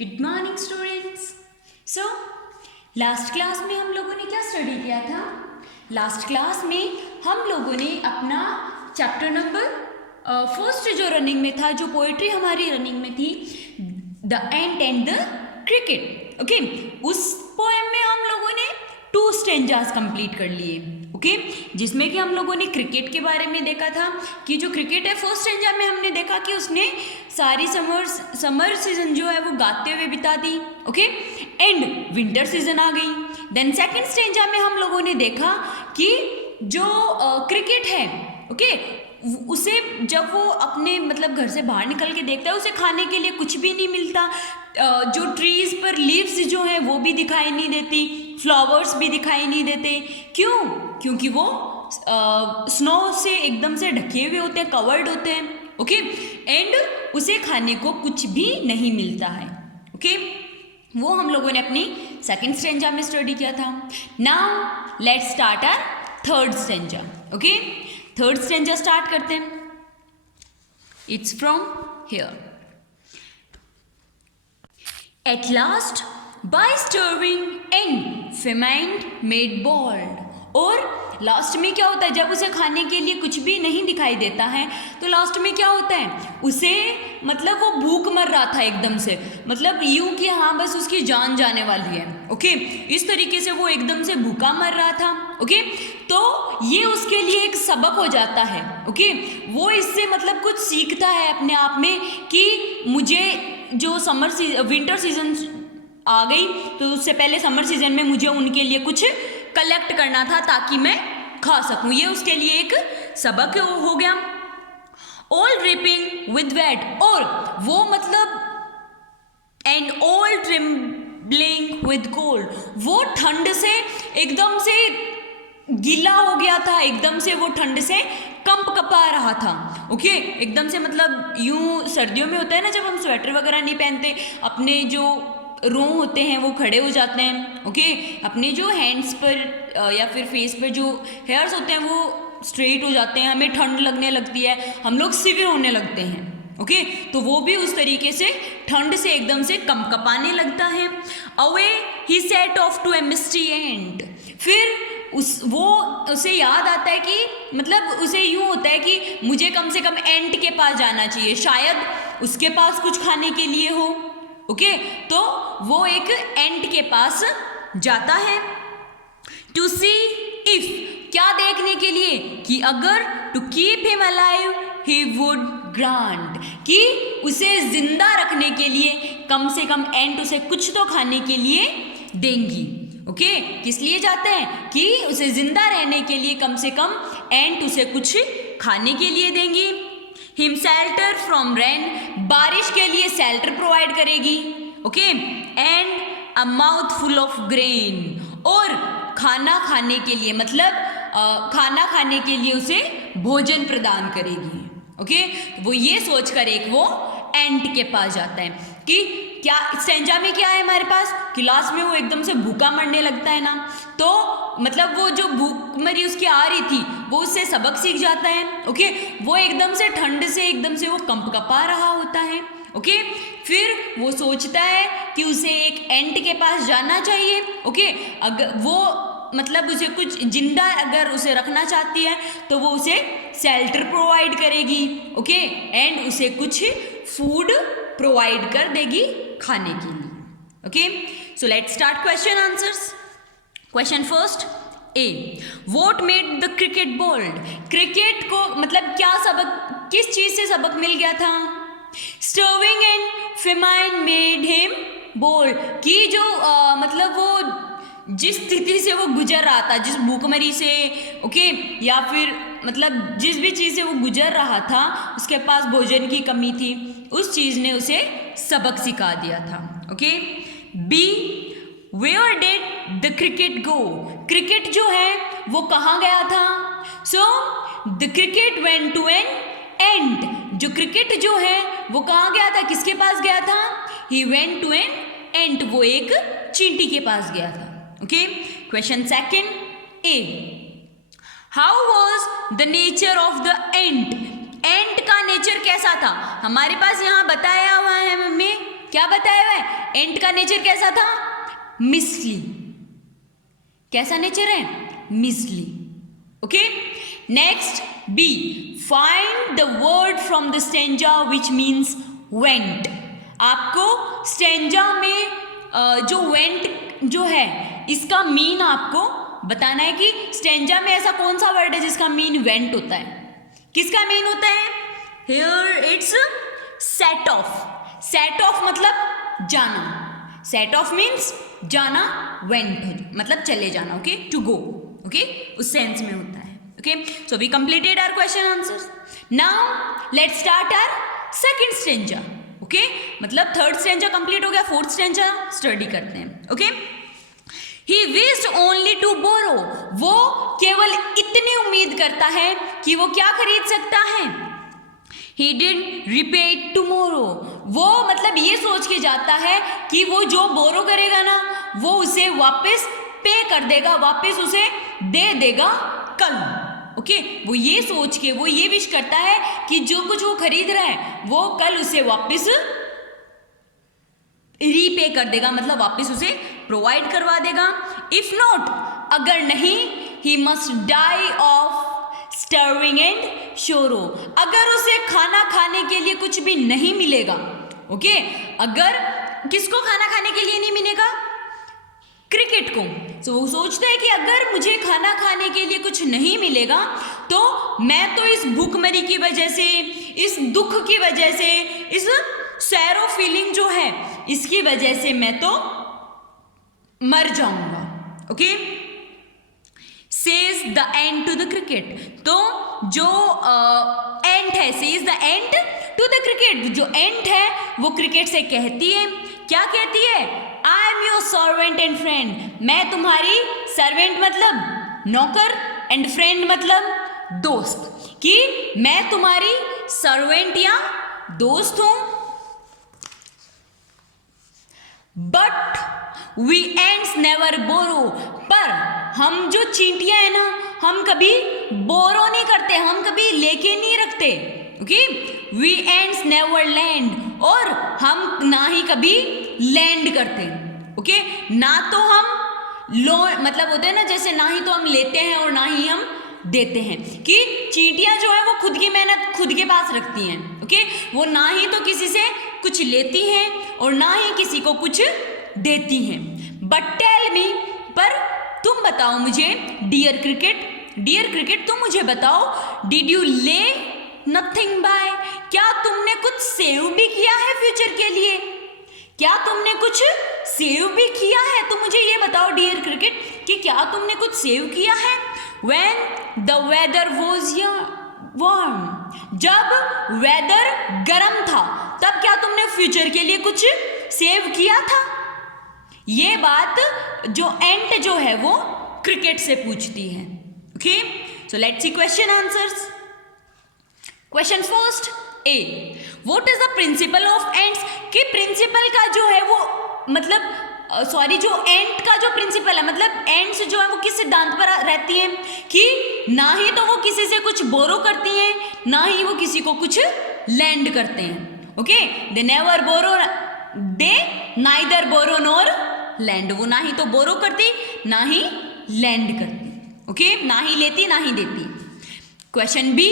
Good morning students. So last class में हम लोगों ने क्या स्टडी किया था? लास्ट क्लास में हम लोगों ने अपना चैप्टर नंबर फर्स्ट जो रनिंग में था, जो पोएट्री हमारी रनिंग में थी, the ant and the cricket, okay, उस पोएम में हम लोगों ने 2 स्टेंजास कंप्लीट कर लिए, ओके, जिसमें कि हम लोगों ने क्रिकेट के बारे में देखा था कि जो क्रिकेट है फर्स्ट स्टेंजा में हमने देखा कि उसने सारी समर सीजन जो है वो गाते हुए बिता दी, ओके, एंड विंटर सीजन आ गई। देन सेकंड स्टेंजा में हम लोगों ने देखा कि जो क्रिकेट है, ओके, उसे जब वो अपने मतलब घर से बाहर निकल के देखता है, उसे खाने के लिए कुछ भी नहीं मिलता, जो ट्रीज पर लीव्स जो है वो भी दिखाई नहीं देती, फ्लावर्स भी दिखाई नहीं देते। क्यों? क्योंकि वो स्नो से एकदम से ढके हुए होते हैं, कवर्ड होते हैं, ओके, एंड उसे खाने को कुछ भी नहीं मिलता है, ओके। वो हम लोगों ने अपनी सेकंड स्टेंजा में स्टडी किया था। Now let's start our third stanza, okay. Third stanza start करते हैं। It's from here. At last, by stirring and famine made bold. और लास्ट में क्या होता है, जब उसे खाने के लिए कुछ भी नहीं दिखाई देता है तो लास्ट में क्या होता है, उसे मतलब वो भूख मर रहा था एकदम से, मतलब यूं कि हाँ बस उसकी जान जाने वाली है, ओके, इस तरीके से वो एकदम से भूखा मर रहा था, ओके। तो ये उसके लिए एक सबक हो जाता है, ओके, वो इससे मतलब कुछ सीखता है अपने आप में कि मुझे जो विंटर सीजन आ गई तो उससे पहले समर सीजन में मुझे उनके लिए कुछ कलेक्ट करना था ताकि मैं खा सकूं। ये उसके लिए एक सबक हो गया। ऑल ड्रिपिंग विद वेट, और वो मतलब एंड ऑल ट्रिम्बलिंग विद कोल्ड, वो ठंड से एकदम से गीला हो गया था, एकदम से वो ठंड से कंप कपा रहा था, ओके, एकदम से मतलब यूं सर्दियों में होता है ना, जब हम स्वेटर वगैरह नहीं पहनते, अपने जो रो होते हैं वो खड़े हो जाते हैं, ओके, अपने जो हैंड्स पर या फिर फेस पर जो हेयर्स होते हैं वो स्ट्रेट हो जाते हैं, हमें ठंड लगने लगती है, हम लोग सिविर होने लगते हैं, ओके, तो वो भी उस तरीके से ठंड से एकदम से कंपकपाने लगता है। Away he set off to a misty end, फिर उसे याद आता है कि मतलब उसे यूं होता है कि मुझे कम से कम एंट के पास जाना चाहिए, शायद उसके पास कुछ खाने के लिए हो, ओके, तो वो एक एंट के पास जाता है। टू सी इफ, क्या देखने के लिए, कि अगर to keep him alive he would grant, कि उसे जिंदा रखने के लिए कम से कम एंट उसे कुछ तो खाने के लिए देंगी, ओके, किस लिए जाते हैं कि उसे जिंदा रहने के लिए कम से कम एंट उसे कुछ खाने के लिए देंगी। हिम शेल्टर फ्रॉम रेन, बारिश के लिए शेल्टर प्रोवाइड करेगी, okay, and a mouth full of grain, और खाना खाने के लिए मतलब खाना खाने के लिए उसे भोजन प्रदान करेगी, ओके। वो ये सोचकर एक वो एंट के पास जाता है कि क्या स्टेंजा में क्या है हमारे पास, क्लास में वो एकदम से भूखा मरने लगता है ना, तो मतलब वो जो भूखमरी उसकी आ रही थी वो उससे सबक सीख जाता है, ओके, वो एकदम से ठंड से एकदम से वो कंपकपा रहा होता है, ओके, फिर वो सोचता है कि उसे एक एंट के पास जाना चाहिए, ओके, अगर वो मतलब उसे कुछ जिंदा अगर उसे रखना चाहती है तो वो उसे शेल्टर प्रोवाइड करेगी, ओके, एंड उसे कुछ फूड प्रोवाइड कर देगी खाने के लिए, okay. So let's start question answers. Question first, A, what made the cricket bold, cricket को मतलब क्या सबक, किस चीज से सबक मिल गया था? Starving and famine made him bold, कि जो मतलब वो जिस स्थिति से वो गुजर रहा था, जिस भूखमरी से, ओके, या फिर मतलब जिस भी चीज़ से वो गुजर रहा था, उसके पास भोजन की कमी थी, उस चीज़ ने उसे सबक सिखा दिया था, okay. B, where did the cricket go, cricket जो है वो कहाँ गया था? So the cricket went to an ant, जो क्रिकेट जो है वो कहाँ गया था, किसके पास गया था? He went to an ant, वो एक चींटी के पास गया था, okay. Question second, A, how was the nature of the ant, ant का नेचर कैसा था? हमारे पास यहाँ बताया हुआ है हमें क्या बताया हुआ है? एंट का नेचर कैसा था? मिस्ली। कैसा नेचर है? Miserly. Okay, next B, find the word from the stanza which means went. आपको स्टेंजा में जो वेंट जो है इसका मीन आपको बताना है कि स्टेंजा में ऐसा कौन सा वर्ड है जिसका मीन वेंट होता है। किसका मीन होता है? Here it's set off. Set off मतलब जाना। सेट ऑफ मीन्स जाना, वेंट मतलब चले जाना। Okay, to go. ओके, उस सेंस में होता है। Okay, so we completed our question answers. Now let's start our second stanza. Okay, मतलब थर्ड स्टेंजा कंप्लीट हो गया, फोर्थ स्टेंजा स्टडी करते हैं। Okay, he wished only to borrow. वो केवल इतनी उम्मीद करता है कि वो क्या खरीद सकता है? He did repay it tomorrow. वो मतलब ये सोच के जाता है कि वो जो बोरो करेगा ना वो उसे वापस पे कर देगा, वापस उसे दे देगा कल। ओके, वो ये सोच के वो ये विश करता है कि जो कुछ वो खरीद रहा है वो कल उसे वापस रीपे कर देगा, मतलब वापस उसे प्रोवाइड करवा देगा। इफ नॉट, अगर नहीं, he must die of starving and sorrow. अगर उसे खाना खाने के लिए कुछ भी नहीं मिलेगा, ओके, अगर किसको खाना खाने के लिए नहीं मिलेगा? क्रिकेट को। तो वो सोचता है कि अगर मुझे खाना खाने के लिए कुछ नहीं मिलेगा तो मैं तो इस भूखमरी की वजह से, इस दुख की वजह से, इस सैरो फीलिंग जो है इसकी वजह से मैं तो मर जाऊंगा। Okay, says the ant to the cricket. तो जो एंट है, says the ant to the cricket, जो एंट है वो क्रिकेट से कहती है, क्या कहती है? I am your servant and friend. मैं तुम्हारी सर्वेंट मतलब नौकर, एंड फ्रेंड मतलब दोस्त, कि मैं तुम्हारी सर्वेंट या दोस्त हूं। बट वी एंड्स नेवर बोरो। पर हम जो चींटियां हैं ना, हम कभी बोरो नहीं करते, हम कभी लेके नहीं रखते। Okay, we ants never lend. और हम ना ही कभी लैंड करते। ओके, ना तो हम लोन मतलब होते हैं ना, जैसे ना ही तो हम लेते हैं और ना ही हम देते हैं, कि चींटियां जो है वो खुद की मेहनत खुद के पास रखती हैं। ओके, वो ना ही तो किसी से कुछ लेती हैं और ना ही किसी को कुछ देती हैं। बट टेल मी, पर तुम बताओ मुझे, डियर क्रिकेट, डियर क्रिकेट तुम मुझे बताओ, डिड यू ले नथिंग बाय। क्या तुमने कुछ सेव भी किया है फ्यूचर के लिए? क्या तुमने कुछ सेव भी किया है? तो मुझे ये बताओ डियर क्रिकेट कि क्या तुमने कुछ सेव किया है? When the weather was warm, जब वेदर गर्म था तब क्या तुमने फ्यूचर के लिए कुछ सेव किया था? ये बात जो एंट जो है वो क्रिकेट से पूछती है। Okay, so let's see question answers. Question first A, what is the principle of ants. कि प्रिंसिपल का जो है वो मतलब जो एंट का जो प्रिंसिपल है, मतलब एंट्स जो है वो किस सिद्धांत पर रहती हैं कि ना ही तो वो किसी से कुछ बोरो करती हैं, ना ही वो किसी को कुछ लैंड करते हैं। Okay, they never borrow, they neither borrow nor lend. वो ना ही तो बोरो करती ना ही लैंड करती। ओके, ना ही लेती ना ही देती। Question B,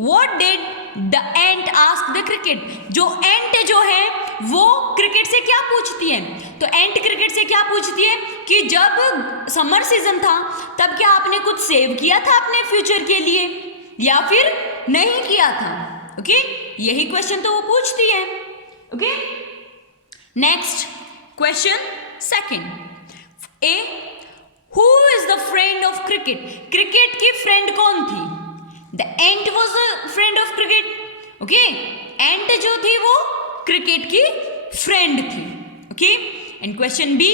what did the ant ask the cricket. जो एंट जो है वो क्रिकेट से क्या पूछती है? तो एंट क्रिकेट से क्या पूछती है कि जब समर सीजन था तब क्या आपने कुछ सेव किया था अपने फ्यूचर के लिए या फिर नहीं किया था? ओके, यही क्वेश्चन तो वो पूछती है। Okay, next question second A, who is the friend of cricket. Cricket की फ्रेंड कौन थी? The ant was the friend of cricket. Okay, ant जो थी वो क्रिकेट की फ्रेंड थी। Okay, and question B,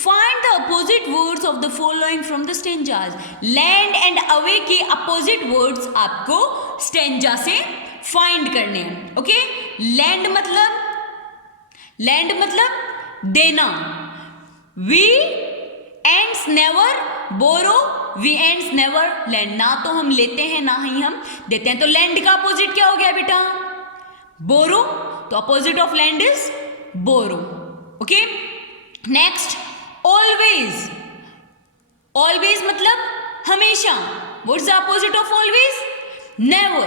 find the opposite words of the following from the stanzas. Land and away के opposite words आपको stanza से find करने हैं। ओके, लैंड मतलब देना। We ants never borrow, we ants never lend. ना तो हम लेते हैं ना ही हम देते हैं। तो लैंड का अपोजिट क्या हो गया बेटा? बोरो। तो opposite of land is borrow. Okay, next, always. Always मतलब हमेशा. What's the opposite of always? Never.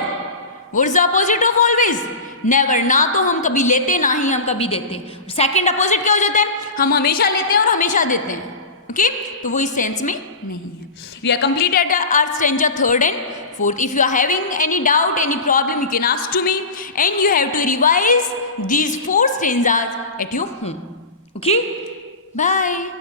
What's the opposite of always? Never. ना तो हम कभी लेते, ना ही हम कभी देते. सेकेंड अपोजिट क्या हो जाता है? हम हमेशा लेते हैं और हमेशा देते हैं. ओके, तो वो इस सेंस में नहीं है. We are completed our stanza third and fourth. If you are having any doubt, any problem, you can ask to me, and you have to revise these 4 stanzas at your home. Okay, bye.